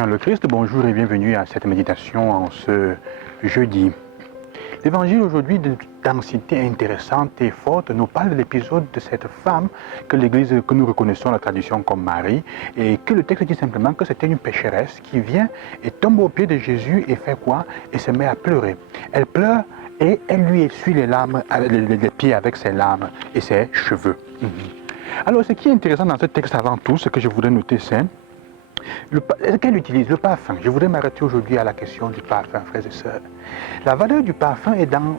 frère le Christ, bonjour et bienvenue à cette méditation en ce jeudi. L'évangile aujourd'hui de densité intéressante et forte nous parle de l'épisode de cette femme que l'Église, que nous reconnaissons la tradition comme Marie, et que le texte dit simplement que c'était une pécheresse qui vient et tombe aux pieds de Jésus et fait quoi? Et se met à pleurer. Elle pleure et elle lui essuie les larmes, les pieds avec ses larmes et ses cheveux. Alors ce qui est intéressant dans ce texte avant tout, ce que je voudrais noter, c'est qu'elle utilise le parfum. Je voudrais m'arrêter aujourd'hui à la question du parfum, frères et sœurs. La valeur du parfum est dans...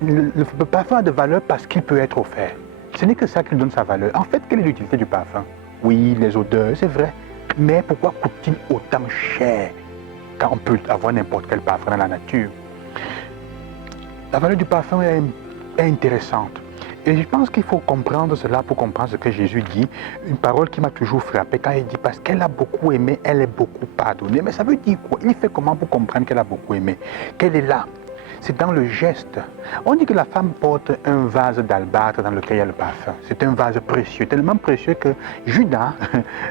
Le parfum a de valeur parce qu'il peut être offert. Ce n'est que ça qui donne sa valeur. En fait, quelle est l'utilité du parfum? Oui, les odeurs, c'est vrai. Mais pourquoi coûte-t-il autant cher quand on peut avoir n'importe quel parfum dans la nature? La valeur du parfum est intéressante. Et je pense qu'il faut comprendre cela pour comprendre ce que Jésus dit. Une parole qui m'a toujours frappé quand il dit parce qu'elle a beaucoup aimé, elle est beaucoup pardonnée. Mais ça veut dire quoi? Il fait comment pour comprendre qu'elle a beaucoup aimé? Qu'elle est là? C'est dans le geste. On dit que la femme porte un vase d'albâtre dans lequel il y a le parfum. C'est un vase précieux, tellement précieux que Judas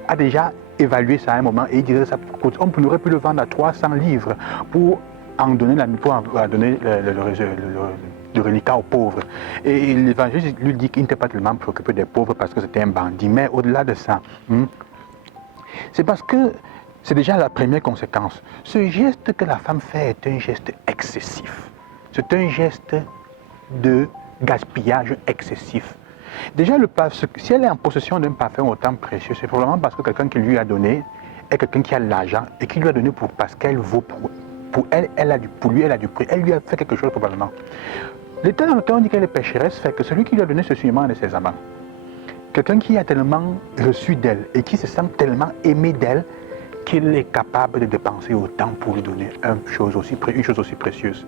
a déjà évalué ça à un moment et il disait ça coûte. On aurait pu le vendre à 300 livres pour en donner le reliquat aux pauvres. Et l'évangile lui dit qu'il n'était pas tellement préoccupé des pauvres parce que c'était un bandit. Mais au-delà de ça, c'est parce que c'est déjà la première conséquence. Ce geste que la femme fait est un geste excessif. C'est un geste de gaspillage excessif. Déjà, si elle est en possession d'un parfum autant précieux, c'est probablement parce que quelqu'un qui lui a donné est quelqu'un qui a de l'argent et qui lui a donné parce qu'elle vaut pour elle, pour lui, elle a du prix. Elle lui a fait quelque chose probablement. L'état dans lequel on dit qu'elle est pécheresse fait que celui qui lui a donné ce sûrement de ses amants. Quelqu'un qui a tellement reçu d'elle et qui se sent tellement aimé d'elle qu'il est capable de dépenser autant pour lui donner une chose aussi précieuse.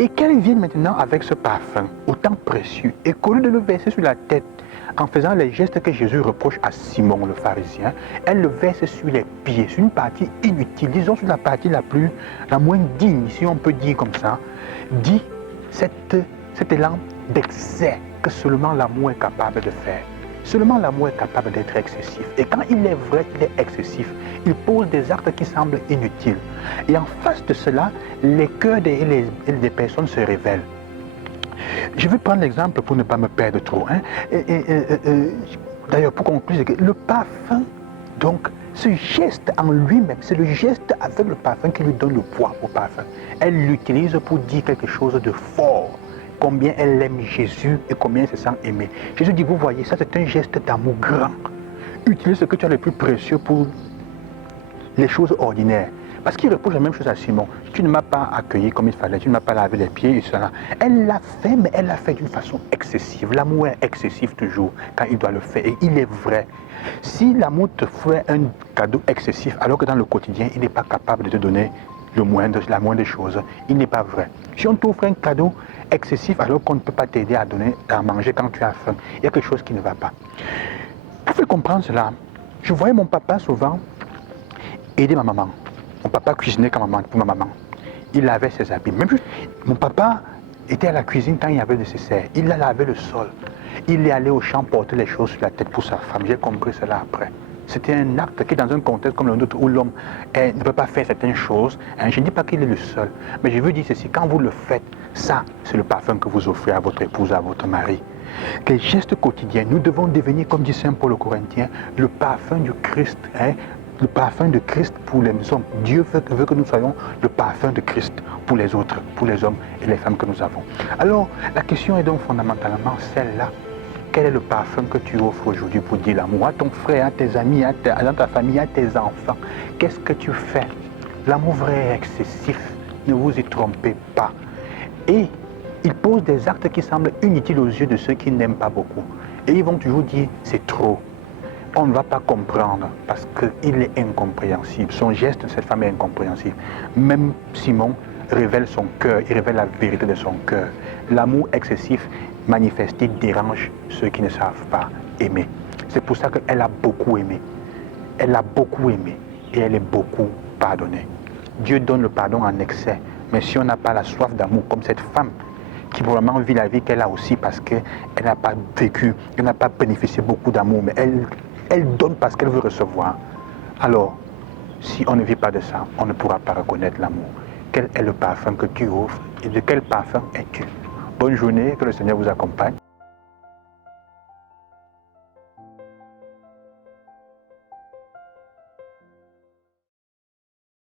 Et qu'elle vienne maintenant avec ce parfum autant précieux et qu'au lieu de le verser sur la tête en faisant les gestes que Jésus reproche à Simon le pharisien, elle le verse sur les pieds, sur une partie inutile, disons sur la partie la moins digne, si on peut dire comme ça, dit cet élan d'excès que seulement l'amour est capable de faire. Seulement l'amour est capable d'être excessif. Et quand il est vrai qu'il est excessif, il pose des actes qui semblent inutiles. Et en face de cela, les cœurs des personnes se révèlent. Je vais prendre l'exemple pour ne pas me perdre trop. D'ailleurs, pour conclure, le parfum, donc, ce geste en lui-même, c'est le geste avec le parfum qui lui donne le poids au parfum. Elle l'utilise pour dire quelque chose de fort. Combien elle aime Jésus et combien elle se sent aimée. Jésus dit, vous voyez, ça c'est un geste d'amour grand. Utilise ce que tu as le plus précieux pour les choses ordinaires. Parce qu'il reproche la même chose à Simon. Tu ne m'as pas accueilli comme il fallait, tu ne m'as pas lavé les pieds et cela. Elle l'a fait, mais elle l'a fait d'une façon excessive. L'amour est excessif toujours quand il doit le faire. Et il est vrai. Si l'amour te fait un cadeau excessif, alors que dans le quotidien, il n'est pas capable de te donner la moindre chose, il n'est pas vrai. Si on t'offre un cadeau excessif alors qu'on ne peut pas t'aider à manger quand tu as faim, il y a quelque chose qui ne va pas. Pour faire comprendre cela, je voyais mon papa souvent aider ma maman. Mon papa cuisinait pour ma maman. Il lavait ses habits. Même mon papa était à la cuisine quand il y avait le nécessaire. Il a lavé le sol. Il est allé au champ porter les choses sur la tête pour sa femme. J'ai compris cela après. C'était un acte qui, dans un contexte comme le nôtre, où l'homme ne peut pas faire certaines choses, je ne dis pas qu'il est le seul, mais je veux dire ceci, quand vous le faites, ça, c'est le parfum que vous offrez à votre épouse, à votre mari. Les gestes quotidiens, nous devons devenir, comme dit Saint Paul aux Corinthiens, le parfum du Christ, le parfum de Christ pour les hommes. Dieu veut que nous soyons le parfum de Christ pour les autres, pour les hommes et les femmes que nous avons. Alors, la question est donc fondamentalement celle-là. Quel est le parfum que tu offres aujourd'hui pour dire l'amour à ton frère, à tes amis, à ta famille, à tes enfants? Qu'est-ce que tu fais? L'amour vrai est excessif. Ne vous y trompez pas. Et il pose des actes qui semblent inutiles aux yeux de ceux qui n'aiment pas beaucoup. Et ils vont toujours dire, c'est trop. On ne va pas comprendre parce qu'il est incompréhensible. Son geste de cette femme est incompréhensible. Même Simon révèle son cœur, il révèle la vérité de son cœur. L'amour excessif manifesté dérange ceux qui ne savent pas aimer. C'est pour ça qu'elle a beaucoup aimé. Elle a beaucoup aimé et elle est beaucoup pardonnée. Dieu donne le pardon en excès, mais si on n'a pas la soif d'amour, comme cette femme qui probablement vit la vie qu'elle a aussi parce qu'elle n'a pas vécu, elle n'a pas bénéficié beaucoup d'amour, mais elle donne parce qu'elle veut recevoir. Alors, Si on ne vit pas de ça, on ne pourra pas reconnaître l'amour. Quel est le parfum que tu offres et de quel parfum es-tu? Bonne journée, que le Seigneur vous accompagne.